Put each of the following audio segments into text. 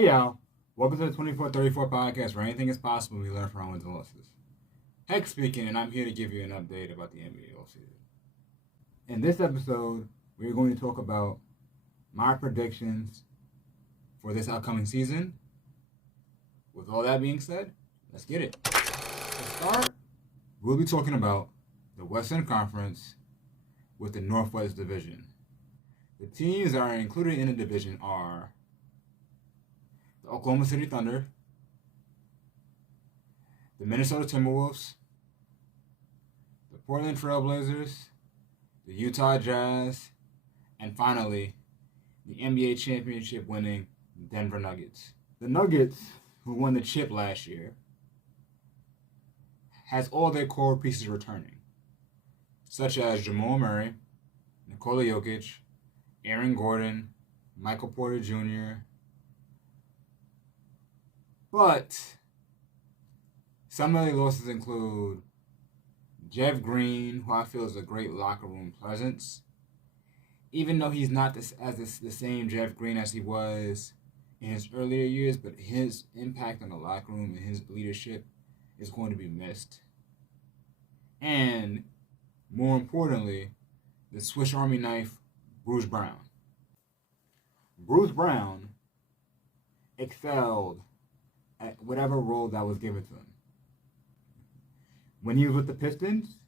Hey y'all, welcome to the 2434 podcast where anything is possible we learn from our wins and losses. Heck speaking, and I'm here to give you an update about the NBA offseason. In this episode, we're going to talk about my predictions for this upcoming season. With all that being said, let's get it. To start, we'll be talking about the Western Conference with the Northwest Division. The teams that are included in the division are the Oklahoma City Thunder, the Minnesota Timberwolves, the Portland Trail Blazers, the Utah Jazz, and finally, the NBA championship winning Denver Nuggets. The Nuggets, who won the chip last year, has all their core pieces returning, such as Jamal Murray, Nikola Jokic, Aaron Gordon, Michael Porter Jr., but some of the losses include Jeff Green, who I feel is a great locker room presence. Even though he's not the same Jeff Green as he was in his earlier years, but his impact on the locker room and his leadership is going to be missed. And more importantly, the Swiss Army knife, Bruce Brown. Bruce Brown excelled at whatever role that was given to him. When he was with the Pistons,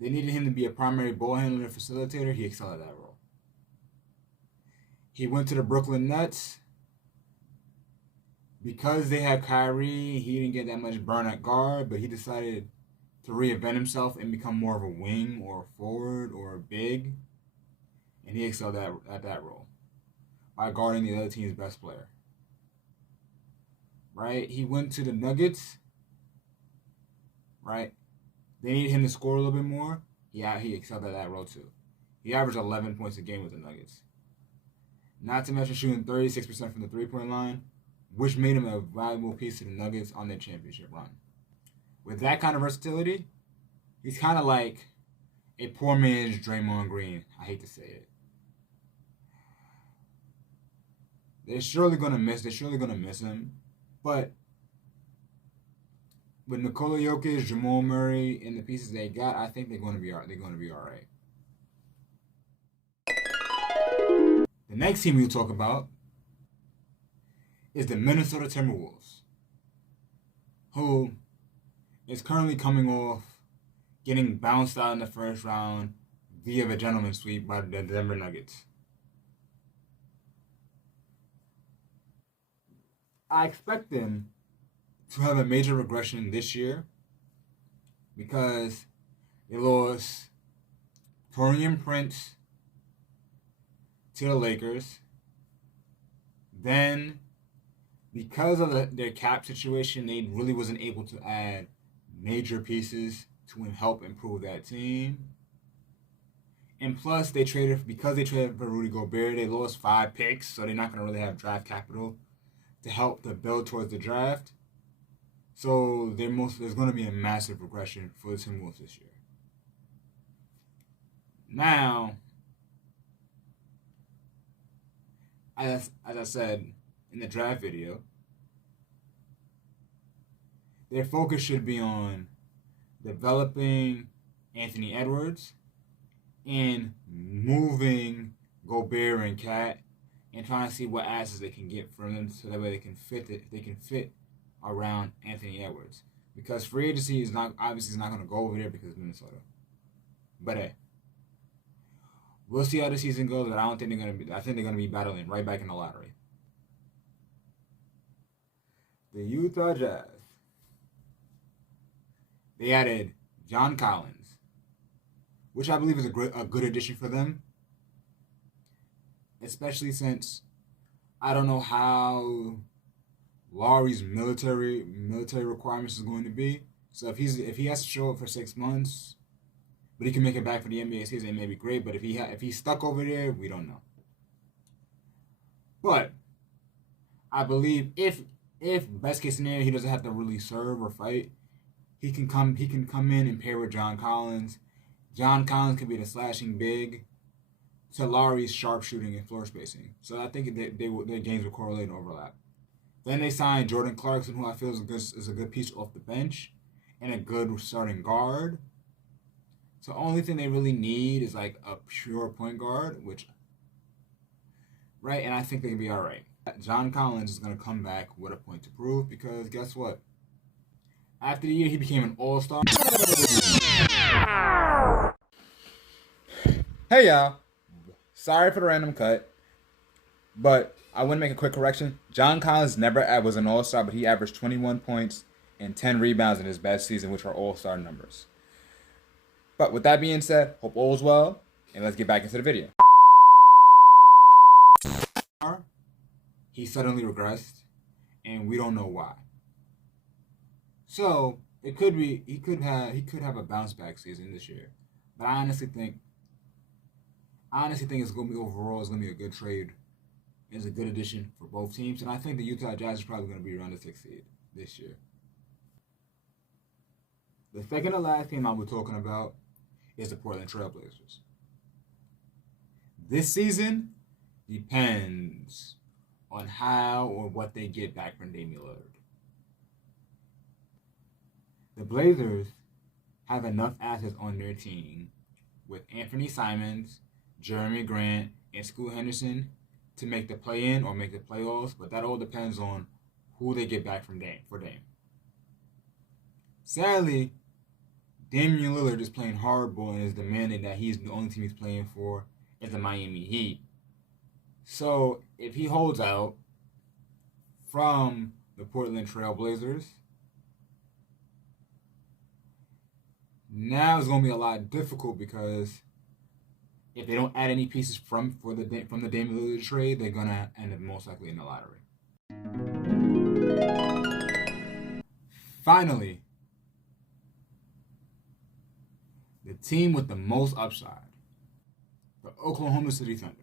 they needed him to be a primary ball handler and facilitator. He excelled at that role. He went to the Brooklyn Nets. Because they had Kyrie, he didn't get that much burn at guard, but he decided to reinvent himself and become more of a wing or a forward or a big. And he excelled at that role by guarding the other team's best player. Right? He went to the Nuggets. Right? They needed him to score a little bit more. Yeah, he excelled at that role too. He averaged 11 points a game with the Nuggets. Not to mention shooting 36% from the three-point line, which made him a valuable piece to the Nuggets on their championship run. With that kind of versatility, he's kind of like a poor man's Draymond Green. I hate to say it. They're surely gonna miss him. But with Nikola Jokic, Jamal Murray, and the pieces they got, I think they're going to be all right. The next team we'll talk about is the Minnesota Timberwolves, who is currently coming off getting bounced out in the first round via the gentleman's sweep by the Denver Nuggets. I expect them to have a major regression this year because they lost Taurean Prince to the Lakers. Then, because of their cap situation, they really wasn't able to add major pieces to help improve that team. And plus, because they traded for Rudy Gobert, they lost 5 picks, so they're not going to really have draft capital to help to build towards the draft. So there's going to be a massive regression for the Timberwolves this year. Now, as I said in the draft video, their focus should be on developing Anthony Edwards and moving Gobert and Cat and trying to see what assets they can get from them so that way they can fit around Anthony Edwards. Because free agency is not going to go over there because of Minnesota. But hey, we'll see how the season goes, but I think they're going to be battling right back in the lottery. The Utah Jazz. They added John Collins, which I believe is a good addition for them. Especially since I don't know how Lowry's military requirements is going to be. So if he has to show up for 6 months, but he can make it back for the NBA season, it may be great. But if he's stuck over there, we don't know. But I believe if best case scenario he doesn't have to really serve or fight, he can come in and pair with John Collins. John Collins could be the slashing big to Lowry's sharpshooting and floor spacing. So I think their games will correlate and overlap. Then they signed Jordan Clarkson, who I feel is a good piece off the bench and a good starting guard. So the only thing they really need is like a pure point guard, right? And I think they can be all right. John Collins is going to come back with a point to prove because guess what? After the year, he became an all-star. Hey, y'all. Sorry for the random cut, but I want to make a quick correction. John Collins never was an all-star, but he averaged 21 points and 10 rebounds in his best season, which are all-star numbers. But with that being said, hope all is well, and let's get back into the video. He suddenly regressed, and we don't know why. So it could be he could have a bounce back season this year, but I honestly think it's gonna be a good trade. It's a good addition for both teams, and I think the Utah Jazz is probably gonna be around the 6th seed this year. The second to last team I'll be talking about is the Portland Trail Blazers. This season depends on how or what they get back from Damian Lillard. The Blazers have enough assets on their team with Anthony Simons, Jeremy Grant, and Scoot Henderson to make the play-in or make the playoffs, but that all depends on who they get back from Dame. Sadly, Damian Lillard is playing hardball and is demanding that he's the only team he's playing for is the Miami Heat. So if he holds out from the Portland Trail Blazers, now it's going to be a lot difficult because if they don't add any pieces from the Damian Lillard trade, they're going to end up most likely in the lottery. Finally, the team with the most upside, the Oklahoma City Thunder.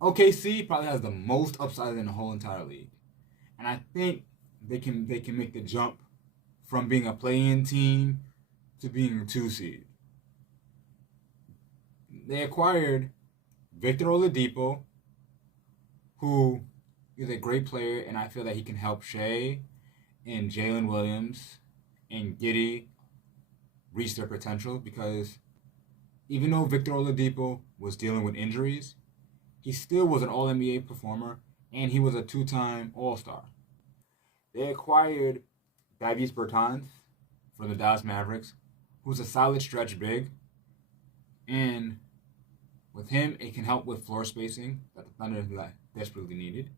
OKC probably has the most upside in the whole entire league. And I think they can make the jump from being a play-in team to being a 2 seed. They acquired Victor Oladipo, who is a great player, and I feel that he can help Shea and Jalen Williams and Giddey reach their potential because even though Victor Oladipo was dealing with injuries, he still was an All-NBA performer, and he was a 2-time All-Star. They acquired Davis Bertans from the Dallas Mavericks, who's a solid stretch big, and with him, it can help with floor spacing that the Thunder desperately needed.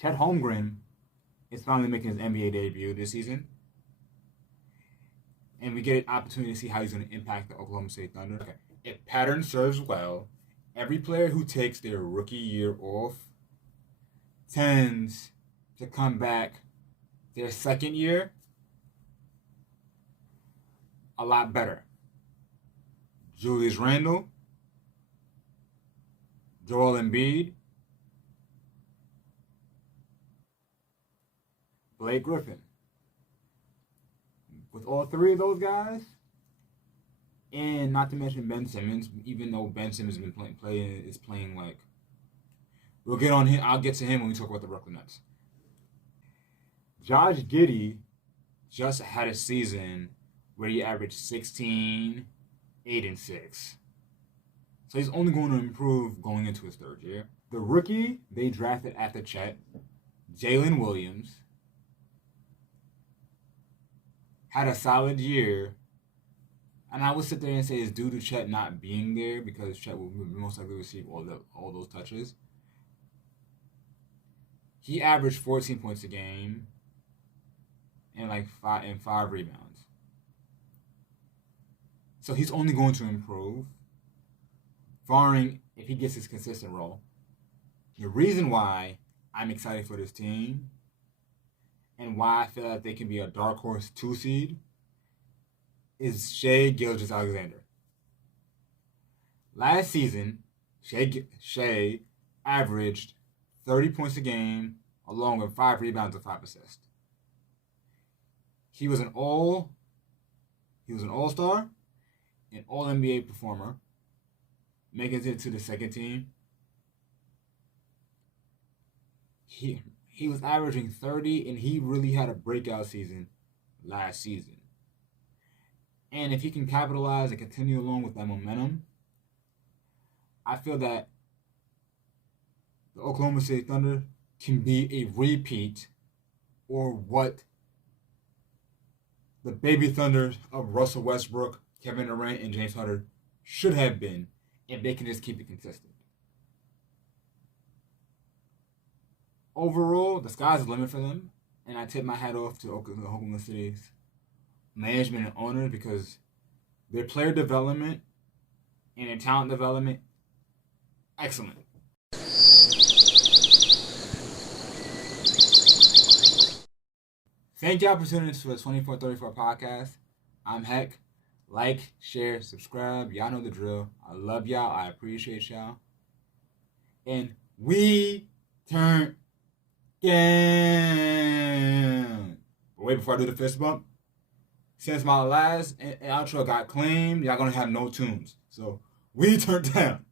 Chet Holmgren is finally making his NBA debut this season, and we get an opportunity to see how he's going to impact the Oklahoma City Thunder. Okay. If pattern serves well, every player who takes their rookie year off tends to come back their second year a lot better. Julius Randle, Joel Embiid, Blake Griffin. With all three of those guys, and not to mention Ben Simmons, even though Ben Simmons has been playing like, we'll get on him. I'll get to him when we talk about the Brooklyn Nets. Josh Giddey just had a season where he averaged 16, 8, and 6. So he's only going to improve going into his third year. The rookie they drafted after Chet, Jalen Williams, had a solid year. And I would sit there and say it's due to Chet not being there because Chet will most likely receive all those touches. He averaged 14 points a game and like 5 rebounds. So he's only going to improve, barring if he gets his consistent role. The reason why I'm excited for this team and why I feel like they can be a dark horse 2 seed is Shai Gilgeous-Alexander. Last season, Shai averaged 30 points a game along with 5 rebounds and 5 assists. He was an all-star, an All-NBA performer, making it to the second team. He was averaging 30, and he really had a breakout season last season. And if he can capitalize and continue along with that momentum, I feel that the Oklahoma City Thunder can be a repeat or what the baby Thunders of Russell Westbrook, Kevin Durant, and James Harden should have been if they can just keep it consistent. Overall, the sky's the limit for them, and I tip my hat off to Oklahoma City's management and owners because their player development and their talent development, excellent. Thank y'all for tuning in to the 2434 podcast. I'm Heck. Like, share, subscribe. Y'all know the drill. I love y'all. I appreciate y'all. And we turn down. But wait, before I do the fist bump, since my last outro got claimed, y'all gonna have no tunes. So we turned down.